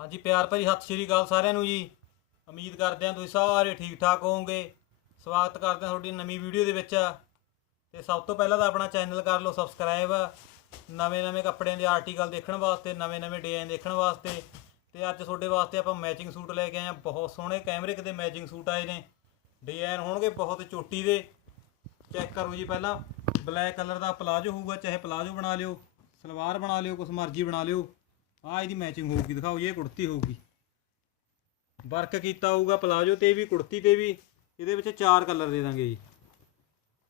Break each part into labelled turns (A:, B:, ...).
A: ਹਾਂਜੀ ਪਿਆਰ ਭਰੀ ਸਤਿ ਸ਼੍ਰੀ ਅਕਾਲ ਸਾਰਿਆਂ ਨੂੰ ਜੀ। ਉਮੀਦ ਕਰਦੇ ਹਾਂ ਤੁਸੀਂ ਸਾਰੇ ਠੀਕ ਠਾਕ ਹੋਵੋਗੇ। ਸਵਾਗਤ ਕਰਦੇ ਹਾਂ ਤੁਹਾਡੀ ਨਵੀਂ ਵੀਡੀਓ ਦੇ ਵਿੱਚ। ਤੇ ਸਭ ਤੋਂ ਪਹਿਲਾਂ ਤਾਂ ਆਪਣਾ ਚੈਨਲ ਕਰ ਲਓ ਸਬਸਕ੍ਰਾਈਬ। ਨਵੇਂ-ਨਵੇਂ ਕੱਪੜਿਆਂ ਦੇ ਆਰਟੀਕਲ ਦੇਖਣ ਵਾਸਤੇ ਨਵੇਂ-ਨਵੇਂ ਡਿਜ਼ਾਈਨ ਦੇਖਣ ਵਾਸਤੇ। ਤੇ ਅੱਜ ਤੁਹਾਡੇ ਵਾਸਤੇ ਆਪਾਂ ਮੈਚਿੰਗ ਸੂਟ ਲੈ ਕੇ ਆਏ ਹਾਂ। ਬਹੁਤ ਸੋਹਣੇ ਕੈਮਰੇ ਦੇ ਮੈਚਿੰਗ ਸੂਟ ਆਏ ਨੇ। ਡਿਜ਼ਾਈਨ ਹੋਣਗੇ ਬਹੁਤ ਚੋਟੀ ਦੇ। ਚੈੱਕ ਕਰੋ ਜੀ ਪਹਿਲਾਂ। ਬਲੈਕ ਕਲਰ ਦਾ ਪਲਾਜੋ ਹੋਊਗਾ, ਚਾਹੇ ਪਲਾਜੋ ਬਣਾ ਲਿਓ, ਸਲਵਾਰ ਬਣਾ ਲਿਓ, ਕੁਛ ਮਰਜ਼ੀ ਬਣਾ ਲਿਓ। ਆਹ ਇਹਦੀ ਮੈਚਿੰਗ ਹੋਊਗੀ, ਦਿਖਾਓ ਜੀ, ਇਹ ਕੁੜਤੀ ਹੋਊਗੀ। ਵਰਕ ਕੀਤਾ ਹੋਊਗਾ ਪਲਾਜੋ ਤੇ ਵੀ ਕੁੜਤੀ ਤੇ ਵੀ, ਇਹਦੇ ਵਿੱਚ ਚਾਰ ਕਲਰ ਦੇ ਦਾਂਗੇ ਜੀ।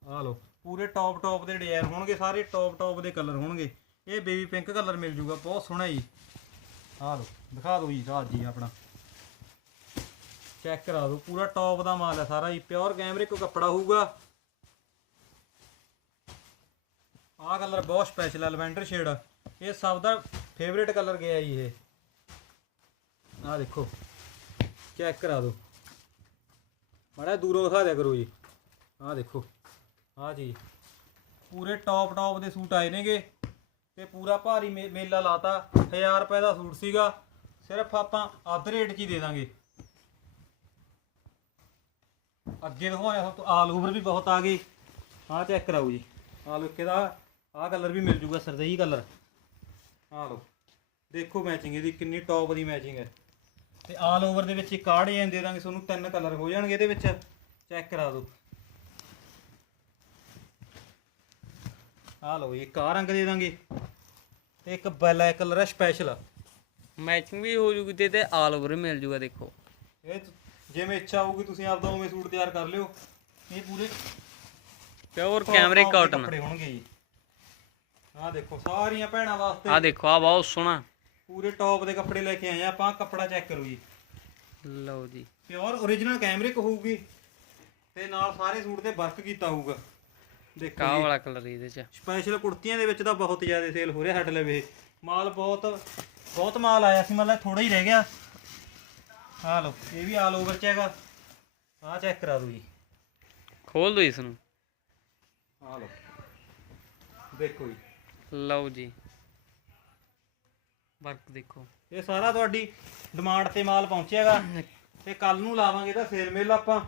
A: ਆ ਲਓ, ਪੂਰੇ ਟੌਪ ਟੌਪ ਦੇ ਡਿਜ਼ਾਈਨ ਹੋਣਗੇ, ਸਾਰੇ ਟੌਪ ਟੌਪ ਦੇ ਕਲਰ ਹੋਣਗੇ। ਇਹ ਬੇਬੀ ਪਿੰਕ ਕਲਰ ਮਿਲ ਜੂਗਾ, ਬਹੁਤ ਸੋਹਣਾ ਜੀ। ਆ ਲਓ, ਦਿਖਾ ਦਿਓ ਜੀ ਰਾਜ ਜੀ ਆਪਣਾ। ਚੈੱਕ ਕਰਾ ਦਿਓ, ਪੂਰਾ ਟੌਪ ਦਾ ਮਾਲ ਹੈ ਸਾਰਾ ਜੀ ਪਿਓਰ ਕੈਮਰੇ ਕੋ ਕੱਪੜਾ ਹੋਊਗਾ। ਆਹ ਕਲਰ ਬਹੁਤ ਸਪੈਸ਼ਲ ਹੈ, ਲਵੈਂਡਰ ਸ਼ੇਡ ਇਹ ਸਭ ਦਾ ਫੇਵਰੇਟ ਕਲਰ ਗਿਆ ਜੀ ਇਹ? ਆਹ ਦੇਖੋ। ਚੈੱਕ ਕਰਾ ਦਿਓ। ਮਾੜਾ ਦੂਰੋਂ ਦਿਖਾ ਦਿਆ ਕਰੋ ਜੀ। ਆਹ ਦੇਖੋ। ਆਹ ਜੀ ਪੂਰੇ ਟੌਪ ਟੌਪ ਦੇ ਸੂਟ ਆਏ ਨੇਗੇ। ਤੇ ਪੂਰਾ ਭਾਰੀ ਮੇ- ਮੇਲਾ ਲਾਤਾ। 1000 ਰੁਪਏ ਦਾ ਸੂਟ ਸੀਗਾ। ਸਿਰਫ ਆਪਾਂ ਅੱਧ ਰੇਟ 'ਚ ਹੀ ਦੇ ਦਾਂਗੇ। ਅੱਗੇ ਦਿਖਾਉਣੇ ਸਭ ਤੋਂ ਆਲ ਓਵਰ ਵੀ ਬਹੁਤ ਆ ਗਏ। ਆਹ ਚੈੱਕ ਕਰਾਓ ਜੀ। ਆਲ ਲੋ ਦਾ ਆਹ ਕਲਰ ਵੀ ਮਿਲ ਜੂਗਾ, ਸਰਦਈ ਕਲਰ ਆ ਲੋ ਦੇਖੋ ਮੈਚਿੰਗ ਇਹਦੀ ਕਿੰਨੀ ਟੌਪ ਦੀ ਮੈਚਿੰਗ ਹੈ। ਤੇ ਆਲ ਓਵਰ ਦੇ ਵਿੱਚ ਇੱਕ ਕਾਰਡ ਦੇ ਦਾਂਗੇ ਤੁਹਾਨੂੰ ਤਿੰਨ ਕਲਰ ਹੋ ਜਾਣਗੇ ਇਹਦੇ ਵਿੱਚ। ਚੈੱਕ ਕਰਾ ਦਿਓ। ਆਹ ਲਓ ਇੱਕ ਆਹ ਰੰਗ ਦੇ ਦਾਂਗੇ ਤੇ ਇੱਕ ਬਲੈਕ ਕਲਰ ਹੈ ਸਪੈਸ਼ਲ
B: ਮੈਚਿੰਗ ਵੀ ਹੋ ਜੂਗੀ ਤੇ ਤੇ ਆਲ ਓਵਰ ਮਿਲ ਜੂਗਾ ਦੇਖੋ।
A: ਇਹ ਜਿਵੇਂ ਇੱਛਾ ਹੋਊਗੀ ਤੁਸੀਂ ਆਪਦਾ ਉਵੇਂ ਸੂਟ ਤਿਆਰ ਕਰ ਲਿਓ। ਇਹ ਪੂਰੇ
B: ਪਿਓਰ ਕੈਮਰੇ ਕਾਟਨ
A: ਕੱਪੜੇ ਹੋਣਗੇ ਜੀ। ਆਹ ਦੇਖੋ ਸਾਰੀਆਂ ਭੈਣਾਂ ਵਾਸਤੇ
B: ਆ ਦੇਖੋ ਆ ਬਹੁਤ ਸੋਹਣਾ।
A: ਪੂਰੇ ਟੌਪ ਦੇ ਕੱਪੜੇ ਲੈ ਕੇ ਆਏ ਆ ਆਪਾਂ ਕੱਪੜਾ ਚੈੱਕ ਕਰੋ ਜੀ।
B: ਲਓ ਜੀ।
A: ਪਿਓਰ origignal ਕੈਮਰਿਕ ਹੋਊਗੀ ਤੇ ਨਾਲ ਸਾਰੇ ਸੂਟ ਤੇ ਵਰਕ ਕੀਤਾ ਹੋਊਗਾ। ਦੇਖੋ
B: ਕਾਹ ਵਾਲਾ ਕਲਰ ਇਹਦੇ ਚ?
A: ਸਪੈਸ਼ਲ ਕੁੜਤੀਆਂ ਦੇ ਵਿੱਚ ਤਾਂ ਬਹੁਤ ਜ਼ਿਆਦਾ ਸੇਲ ਹੋ ਰਿਹਾ ਸਾਡੇ ਲਵੇ ਇਹ। ਮਾਲ ਬਹੁਤ ਬਹੁਤ ਮਾਲ ਆਇਆ ਸੀ ਮਤਲਬ ਥੋੜਾ ਹੀ ਰਹਿ ਗਿਆ। ਆਹ ਲਓ ਇਹ ਵੀ ਆਲ ਓਵਰ ਚ ਹੈਗਾ। ਆਹ ਚੈੱਕ ਕਰਾ ਦਿਓ ਜੀ।
B: ਖੋਲ ਦੋ ਇਸ ਨੂੰ
A: ਆਹ ਲਓ। ਦੇਖੋ ਜੀ।
B: ਲਓ ਜੀ। ਵਰਕ ਦੇਖੋ।
A: ਇਹ ਸਾਰਾ ਤੁਹਾਡੀ ਡਿਮਾਂਡ ਤੇ ਮਾਲ ਪਹੁੰਚੇਗਾ ਤੇ ਕੱਲ ਨੂੰ ਲਾਵਾਂਗੇ ਤਾਂ ਸੇਲ ਮੇਲ ਆਪਾਂ।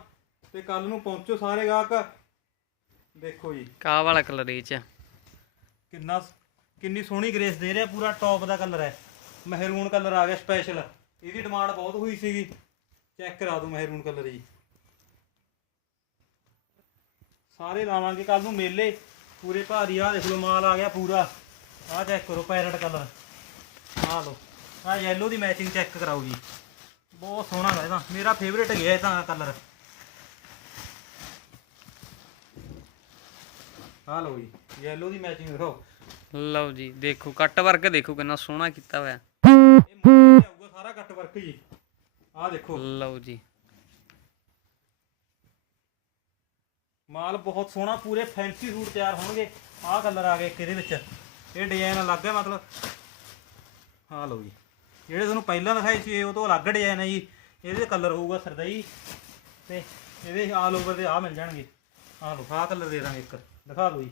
A: ਤੇ ਕੱਲ ਨੂੰ ਪਹੁੰਚੋ ਸਾਰੇ ਗਾਹਕ। ਦੇਖੋ ਜੀ।
B: ਕਾਹ ਵਾਲਾ ਕਲਰ ਇਹ ਚ?
A: ਕਿੰਨਾ ਕਿੰਨੀ ਸੋਹਣੀ ਗ੍ਰੇਸ ਦੇ ਰਿਹਾ ਪੂਰਾ ਟੌਪ ਦਾ ਕਲਰ ਹੈ। ਮਹਿਰੂਨ ਕਲਰ ਆ ਗਿਆ ਸਪੈਸ਼ਲ ਇਹਦੀ ਡਿਮਾਂਡ ਬਹੁਤ ਹੋਈ ਸੀਗੀ। ਚੈੱਕ ਕਰਾ ਦਿਓ ਮਹਿਰੂਨ ਕਲਰ ਜੀ। ਸਾਰੇ ਲਾਵਾਂਗੇ ਕੱਲ ਨੂੰ ਮੇਲੇ। ਪੂਰੇ ਭਾਰੀ ਆ ਦੇਖ ਲਓ ਮਾਲ ਆ ਗਿਆ ਪੂਰਾ। ਆਹ ਚੈੱਕ ਕਰੋ ਪੈਰਟ ਕਲਰ ਆਹ ਲਓ। ਆਹ ਯੈਲੋ ਦੀ ਮੈਚਿੰਗ ਚੈੱਕ ਕਰਾਓ ਜੀ। ਬਹੁਤ ਸੋਹਣਾ ਹੈ ਇਹਦਾ ਮੇਰਾ ਫੇਵਰੇਟ ਗਿਆ ਇਹ ਤਾਂ ਕਲਰ ਆਹ ਲਓ ਜੀ ਯੈਲੋ ਦੀ ਮੈਚਿੰਗ ਦਿਖਾਓ।
B: ਲਓ ਜੀ ਦੇਖੋ ਕੱਟ ਵਰਕ ਦੇਖੋ ਕਿੰਨਾ ਸੋਹਣਾ ਕੀਤਾ ਹੋਇਆ।
A: ਇਹ ਤੇ ਆਊਗਾ ਸਾਰਾ ਕੱਟ ਵਰਕ ਜੀ। ਆਹ ਦੇਖੋ।
B: ਲਓ ਜੀ।
A: ਮਾਲ ਬਹੁਤ ਸੋਹਣਾ ਪੂਰੇ ਫੈਂਸੀ ਸੂਟ ਤਿਆਰ ਹੋਣਗੇ। ਆਹ ਕਲਰ ਆ ਗਏ ਇੱਕ ਇਹਦੇ ਵਿੱਚ। ਇਹ ਡਿਜ਼ਾਈਨ ਅਲੱਗ ਹੈ ਮਤਲਬ ਹਾਂ ਲਓ ਜੀ ਜਿਹੜੇ ਤੁਹਾਨੂੰ ਪਹਿਲਾਂ ਦਿਖਾਏ ਸੀ ਉਹ ਤੋਂ ਅਲੱਗ ਡਿਜ਼ਾਈਨ ਹੈ ਜੀ। ਇਹਦੇ ਕਲਰ ਹੋਊਗਾ ਸਰਦਈ ਤੇ ਇਹਦੇ ਆਲ ਓਵਰ ਦੇ ਆ ਮਿਲ ਜਾਣਗੇ। ਆਹ ਲਓ ਆਹ ਕਲਰ ਦੇ ਦਾਂਗੇ ਇੱਕ। ਦਿਖਾ ਦਿਓ ਜੀ।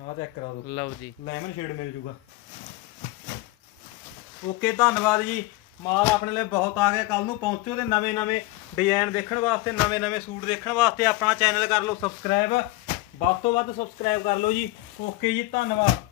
A: ਆਹ ਚੈੱਕ ਕਰਾ ਦਿਓ
B: ਲਓ ਜੀ।
A: ਲੈਮਨ ਸ਼ੇਡ ਮਿਲ ਜੂਗਾ। ਓਕੇ ਧੰਨਵਾਦ ਜੀ। ਮਾਲ ਆਪਣੇ ਲਈ ਬਹੁਤ ਆ ਗਿਆ। ਕੱਲ ਨੂੰ ਪਹੁੰਚੋ ਤੇ ਨਵੇਂ ਨਵੇਂ ਡਿਜ਼ਾਈਨ ਦੇਖਣ ਵਾਸਤੇ ਨਵੇਂ ਨਵੇਂ ਸੂਟ ਦੇਖਣ ਵਾਸਤੇ। ਆਪਣਾ ਚੈਨਲ ਕਰ ਲਓ ਸਬਸਕ੍ਰਾਈਬ ਵੱਧ ਤੋਂ ਵੱਧ ਸਬਸਕ੍ਰਾਈਬ ਕਰ ਲਓ ਜੀ। ਓਕੇ ਜੀ ਧੰਨਵਾਦ।